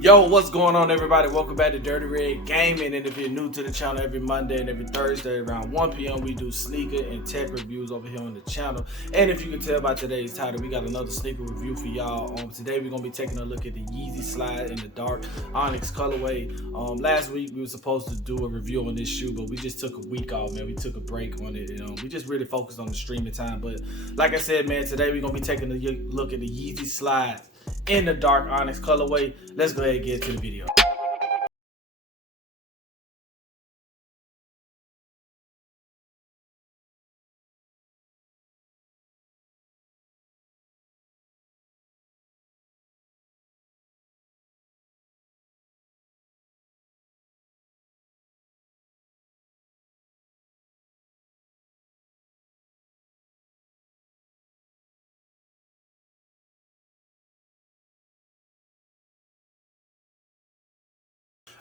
Yo, what's going on, everybody? Welcome back to Dirty Red Gaming. And if you're new to the channel, every Monday and every Thursday around 1 p.m. we do sneaker and tech reviews over here on the channel. And if you can tell by today's title, we got another sneaker review for y'all. Today we're gonna be taking a look at the Yeezy Slide in the Dark Onyx colorway. Last week we were supposed to do a review on this shoe, but we just took a week off, man. We took a break on it. We just really focused on the streaming time. But like I said, man, today we're gonna be taking a look at the Yeezy Slide in the Dark Onyx colorway. Let's go ahead and get to the video.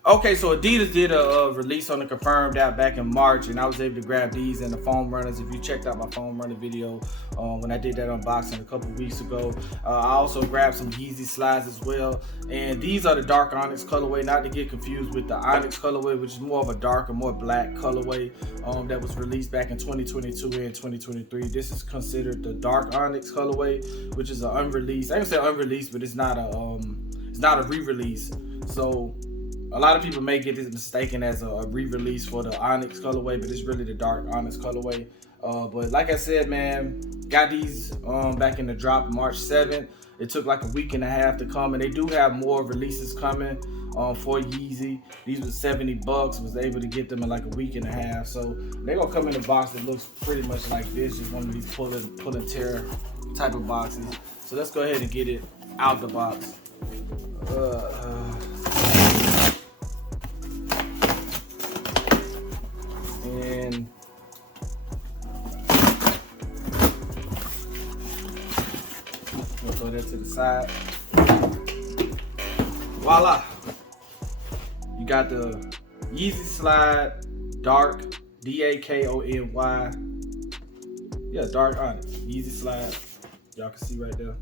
Okay, so Adidas did a release on the Confirmed app back in March, and I was able to grab these and the foam runners. If you checked out my foam runner video when I did that unboxing a couple weeks ago, I also grabbed some Yeezy Slides as well. And these are the Dark Onyx colorway, not to get confused with the Onyx colorway, which is more of a darker, more black colorway that was released back in 2022 and 2023. This is considered the Dark Onyx colorway, which is an unreleased. I can say unreleased, but it's not a re-release. So a lot of people may get this mistaken as a re-release for the Onyx colorway, but it's really the Dark Onyx colorway. But like I said, man, got these back in the drop March 7th. It took like a week and a half to come, and they do have more releases coming for Yeezy. These were $70. Was able to get them in like a week and a half. So they're gonna come in a box that looks pretty much like this, just one of these pull and tear type of boxes. So let's go ahead and get it out the box. And we'll throw that to the side. Voila! You got the Yeezy Slide Dark, D-A-K-O-N-Y. Yeah, Dark Onyx. Yeezy Slide. Y'all can see right there.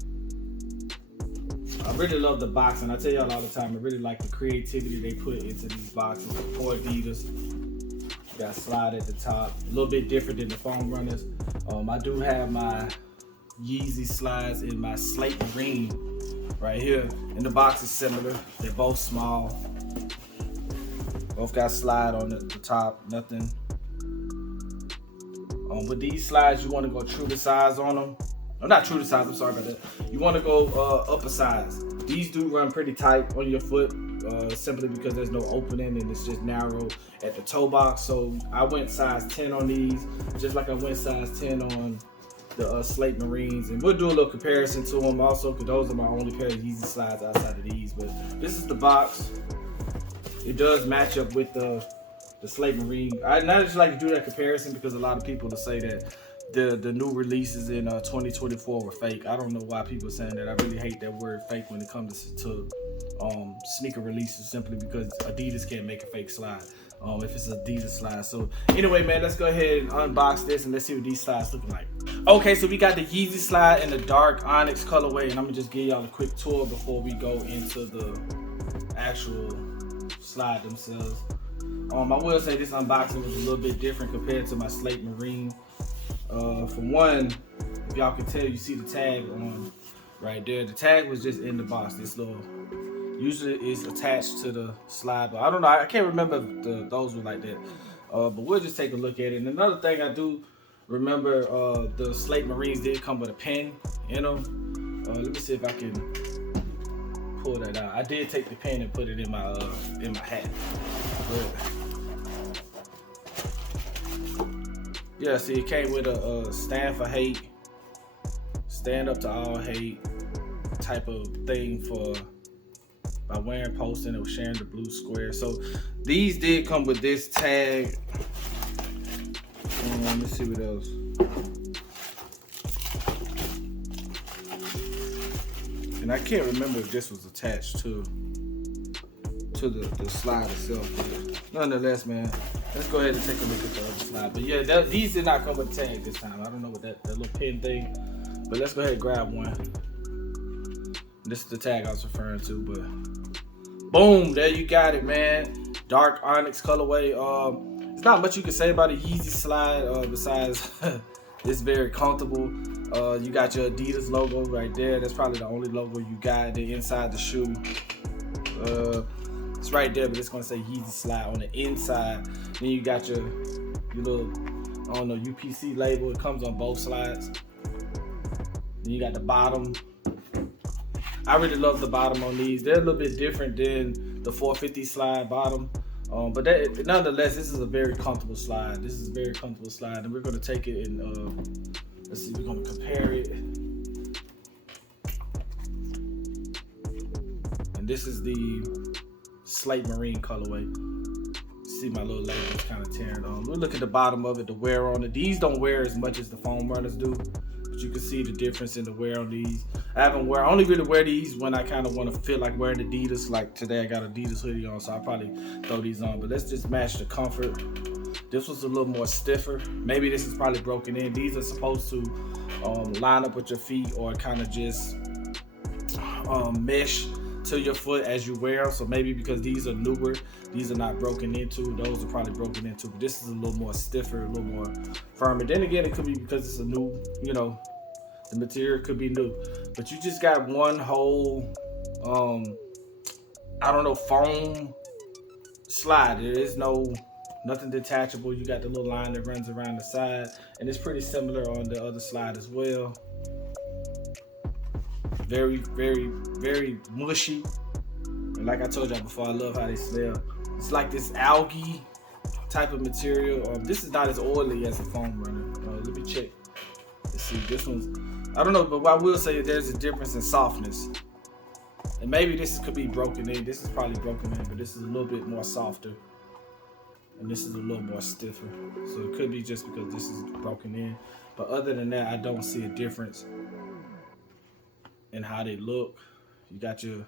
I really love the box, and I tell y'all all the time, I really like the creativity they put into these boxes for Adidas. Got slide at the top, a little bit different than the foam runners. I do have my Yeezy Slides in my slate green right here, and the box is similar. They're both small. Both got slide on the top, nothing. With these slides, you want to go true to size on them. No, not true to size, I'm sorry about that. You want to go up a size. These do run pretty tight on your foot. Simply because there's no opening and it's just narrow at the toe box. So I went size 10 on these, just like I went size 10 on the Slate Marines, and we'll do a little comparison to them also, because those are my only pair of Yeezy Slides outside of these. But this is the box. It does match up with the Slate Marine. I just like to do that comparison because a lot of people will say that the new releases in 2024 were fake. I don't know why people are saying that. I really hate that word fake when it comes to sneaker releases, simply because Adidas can't make a fake slide if it's an Adidas slide. So anyway, man, let's go ahead and unbox this and let's see what these slides looking like. Okay, so we got the Yeezy Slide in the Dark Onyx colorway, and I'm gonna just give y'all a quick tour before we go into the actual slide themselves. I will say this unboxing was a little bit different compared to my Slate Marine. For one, if y'all can tell, you see the tag on right there. The tag was just in the box. This little, usually it's attached to the slide, but I don't know. I can't remember if those were like that. But we'll just take a look at it. And another thing I do remember, the Slate Marines did come with a pen in them. Let me see if I can pull that out. I did take the pen and put it in my hat. But yeah, see, it came with a stand for hate, stand up to all hate type of thing for by wearing, posting, or sharing the blue square. So these did come with this tag. Let me see what else. And I can't remember if this was attached to the slide itself. But nonetheless, man, let's go ahead and take a look at the other slide. But yeah, these did not come with a tag this time. I don't know what that little pin thing, but let's go ahead and grab one. This is the tag I was referring to, but Boom, there you got it, man. Dark Onyx colorway. It's not much you can say about a Yeezy Slide besides it's very comfortable. You got your Adidas logo right there. That's probably the only logo you got inside the shoe. It's right there, but it's gonna say Yeezy Slide on the inside. Then you got your little, I don't know, UPC label. It comes on both slides. Then you got the bottom. I really love the bottom on these. They're a little bit different than the 450 slide bottom. But nonetheless, this is a very comfortable slide. This is a very comfortable slide. And we're gonna take it and let's see, we're gonna compare it. And this is the slate marine colorway. See my little label is kind of tearing on. We'll look at the bottom of it, the wear on it. These don't wear as much as the foam runners do, but you can see the difference in the wear on these. I only really wear these when I kind of want to feel like wearing Adidas. Like today I got Adidas hoodie on, so I'll probably throw these on, but let's just match the comfort. This was a little more stiffer. Maybe this is probably broken in. These are supposed to line up with your feet or kind of just mesh to your foot as you wear them. So maybe because these are newer, these are not broken into. Those are probably broken into, but this is a little more stiffer, a little more firmer. Then again, it could be because it's a new, you know, the material could be new. But you just got one whole, I don't know, foam slide. There is nothing detachable. You got the little line that runs around the side, and it's pretty similar on the other slide as well. Very, very, very mushy. And like I told y'all before, I love how they smell. It's like this algae type of material. This is not as oily as a foam runner. Let me check. Let's see, this one's, I don't know, but what I will say is there's a difference in softness. And maybe this could be broken in. This is probably broken in, but this is a little bit more softer. And this is a little more stiffer. So it could be just because this is broken in. But other than that, I don't see a difference in how they look. You got your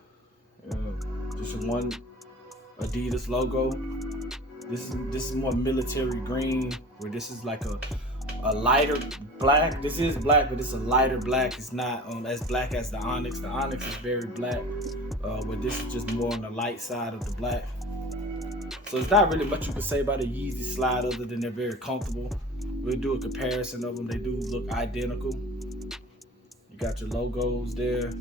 just your one Adidas logo. This is more military green, where this is like a lighter black. This is black, but it's a lighter black. It's not as black as the Onyx. The Onyx is very black, where this is just more on the light side of the black. So it's not really much you can say about a Yeezy Slide other than they're very comfortable. We'll do a comparison of them. They do look identical. You got your logos there,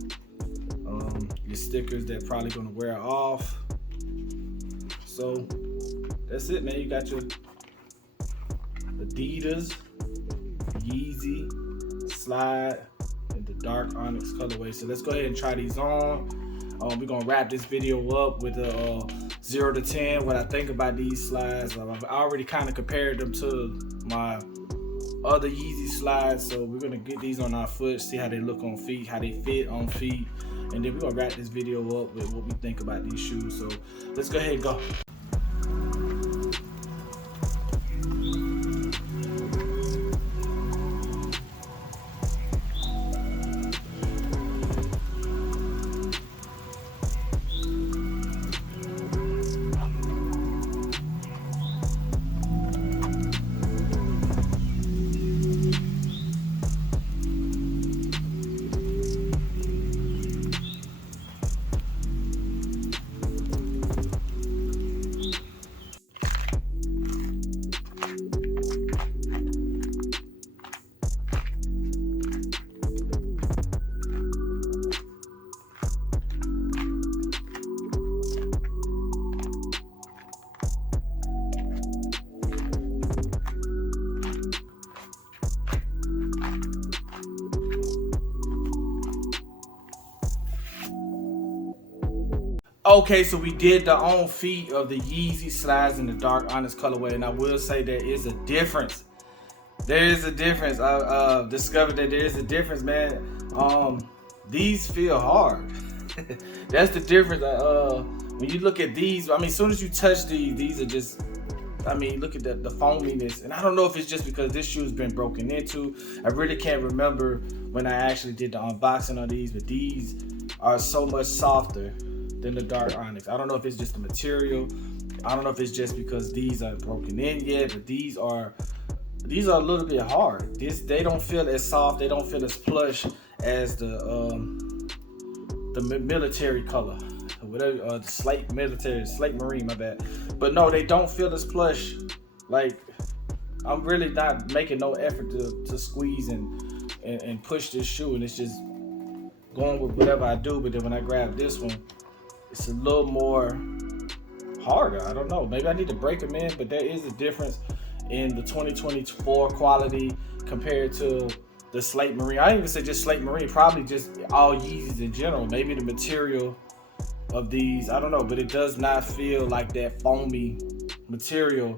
your stickers that probably gonna wear off. So that's it, man. You got your Adidas Yeezy Slide in the Dark Onyx colorway. So let's go ahead and try these on. We're gonna wrap this video up with a 0 to 10 what I think about these slides. I've already kind of compared them to my other Yeezy Slides, so we're gonna get these on our foot, see how they look on feet, how they fit on feet, and then we're gonna wrap this video up with what we think about these shoes. So let's go ahead and go. Okay, so we did the on feet of the Yeezy Slides in the Dark Onyx colorway, and I will say there is a difference. There is a difference. I've discovered that there is a difference, man. These feel hard. That's the difference. When you look at these, I mean, as soon as you touch these are just, I mean, look at the foaminess. And I don't know if it's just because this shoe's been broken into. I really can't remember when I actually did the unboxing on these, but these are so much softer than the Dark Onyx. I don't know if it's just the material. I don't know if it's just because these aren't broken in yet, but these are a little bit hard. They don't feel as soft. They don't feel as plush as the military color. whatever, the slate marine, my bad. But no, they don't feel as plush. Like, I'm really not making no effort to squeeze and push this shoe, and it's just going with whatever I do. But then when I grab this one, it's a little more harder. I don't know. Maybe I need to break them in, but there is a difference in the 2024 quality compared to the slate marine. I didn't even say just slate marine, probably just all Yeezys in general. Maybe the material of these, I don't know, but it does not feel like that foamy material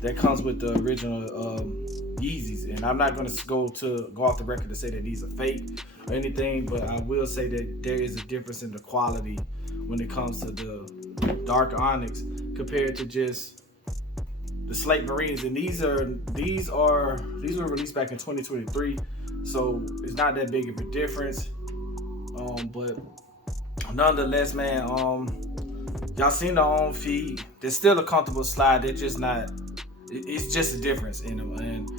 that comes with the original Yeezys. And I'm not going to go off the record to say that these are fake or anything, but I will say that there is a difference in the quality when it comes to the Dark Onyx compared to just the slate marines. And these were released back in 2023, so it's not that big of a difference. But nonetheless, man, y'all seen the on feet. They're still a comfortable slide. They're just not. It's just a difference in them, and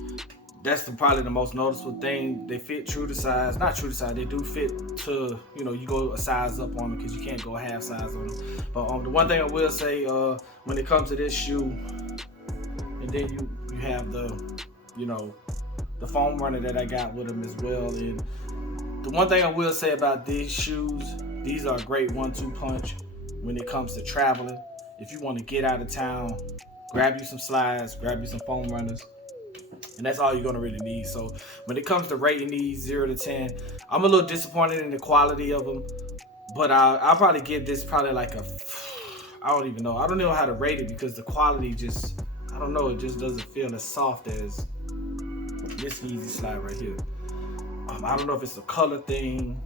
that's probably the most noticeable thing. They fit true to size. Not true to size. They do fit to, you go a size up on them because you can't go a half size on them. But the one thing I will say, when it comes to this shoe, and then you have the foam runner that I got with them as well. And the one thing I will say about these shoes, these are a great 1-2 punch when it comes to traveling. If you want to get out of town, grab you some slides, grab you some foam runners, and that's all you're gonna really need. So when it comes to rating these 0 to 10, I'm a little disappointed in the quality of them, but I'll probably give this probably like I don't even know. I don't know how to rate it because the quality just, I don't know, it just doesn't feel as soft as this Yeezy slide right here. I don't know if it's a color thing.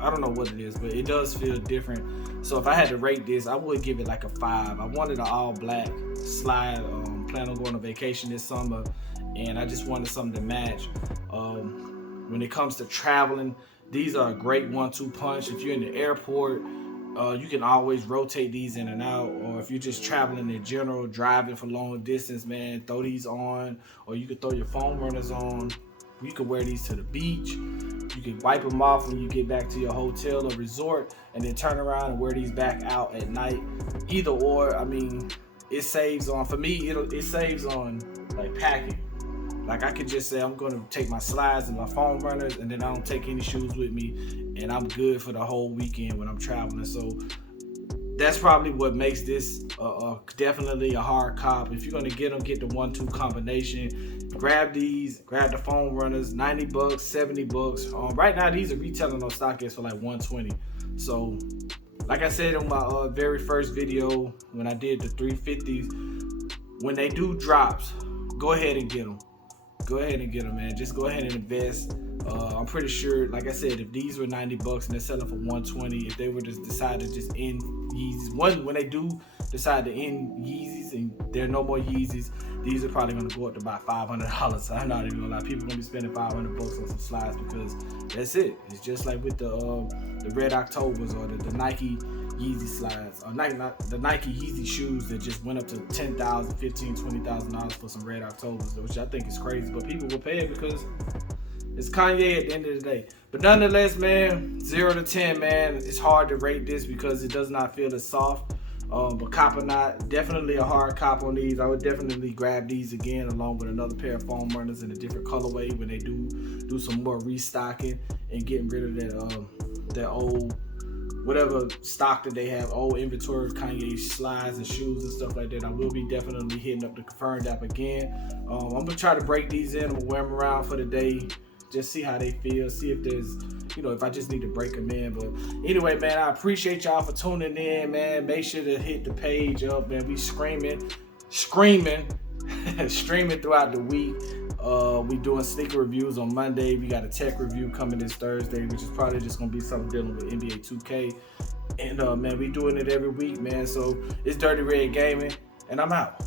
I don't know what it is, but it does feel different. So if I had to rate this, I would give it like a 5. I wanted an all black slide. Plan on going on vacation this summer, and I just wanted something to match. When it comes to traveling, these are a great 1-2 punch. If you're in the airport, you can always rotate these in and out. Or if you're just traveling in general, driving for long distance, man, throw these on. Or you could throw your foam runners on. You could wear these to the beach. You can wipe them off when you get back to your hotel or resort, and then turn around and wear these back out at night. Either or, I mean, it saves on, for me, it saves on like packing. Like I could just say I'm gonna take my slides and my foam runners, and then I don't take any shoes with me, and I'm good for the whole weekend when I'm traveling. So that's probably what makes this definitely a hard cop. If you're gonna get them, get the 1-2 combination. Grab these, grab the foam runners, $90, $70. Right now these are retailing on StockX for like $120. So like I said in my very first video when I did the 350s, when they do drops, go ahead and get them. Go ahead and get them, man. Just go ahead and invest. I'm pretty sure, like I said, if these were $90 and they're selling for $120, if they were to decide to just end Yeezys, when they do decide to end Yeezys and there are no more Yeezys, these are probably going to go up to about $500. So I'm not even gonna lie, people are gonna be spending $500 on some slides because that's it. It's just like with the Red Octobers or the Nike Yeezy slides, or the Nike Yeezy shoes that just went up to $10,000, $15,000, $20,000 for some Red Octobers, which I think is crazy, but people will pay it because it's Kanye at the end of the day. But nonetheless, man, 0 to 10, man, it's hard to rate this because it does not feel as soft. But cop or not, definitely a hard cop on these. I would definitely grab these again along with another pair of foam runners in a different colorway when they do some more restocking and getting rid of that old whatever stock that they have, old inventory of Kanye slides and shoes and stuff like that. I will be definitely hitting up the Confirmed app again. I'm gonna try to break these in. I'm gonna wear them around for the day, just see how they feel, see if there's, if I just need to break them in. But anyway, man, I appreciate y'all for tuning in, man. Make sure to hit the page up, man. We streaming throughout the week. We doing sneaker reviews on Monday. We got a tech review coming this Thursday, which is probably just gonna be something dealing with NBA 2K. And man, we doing it every week, man. So it's Dirty Red Gaming, and I'm out.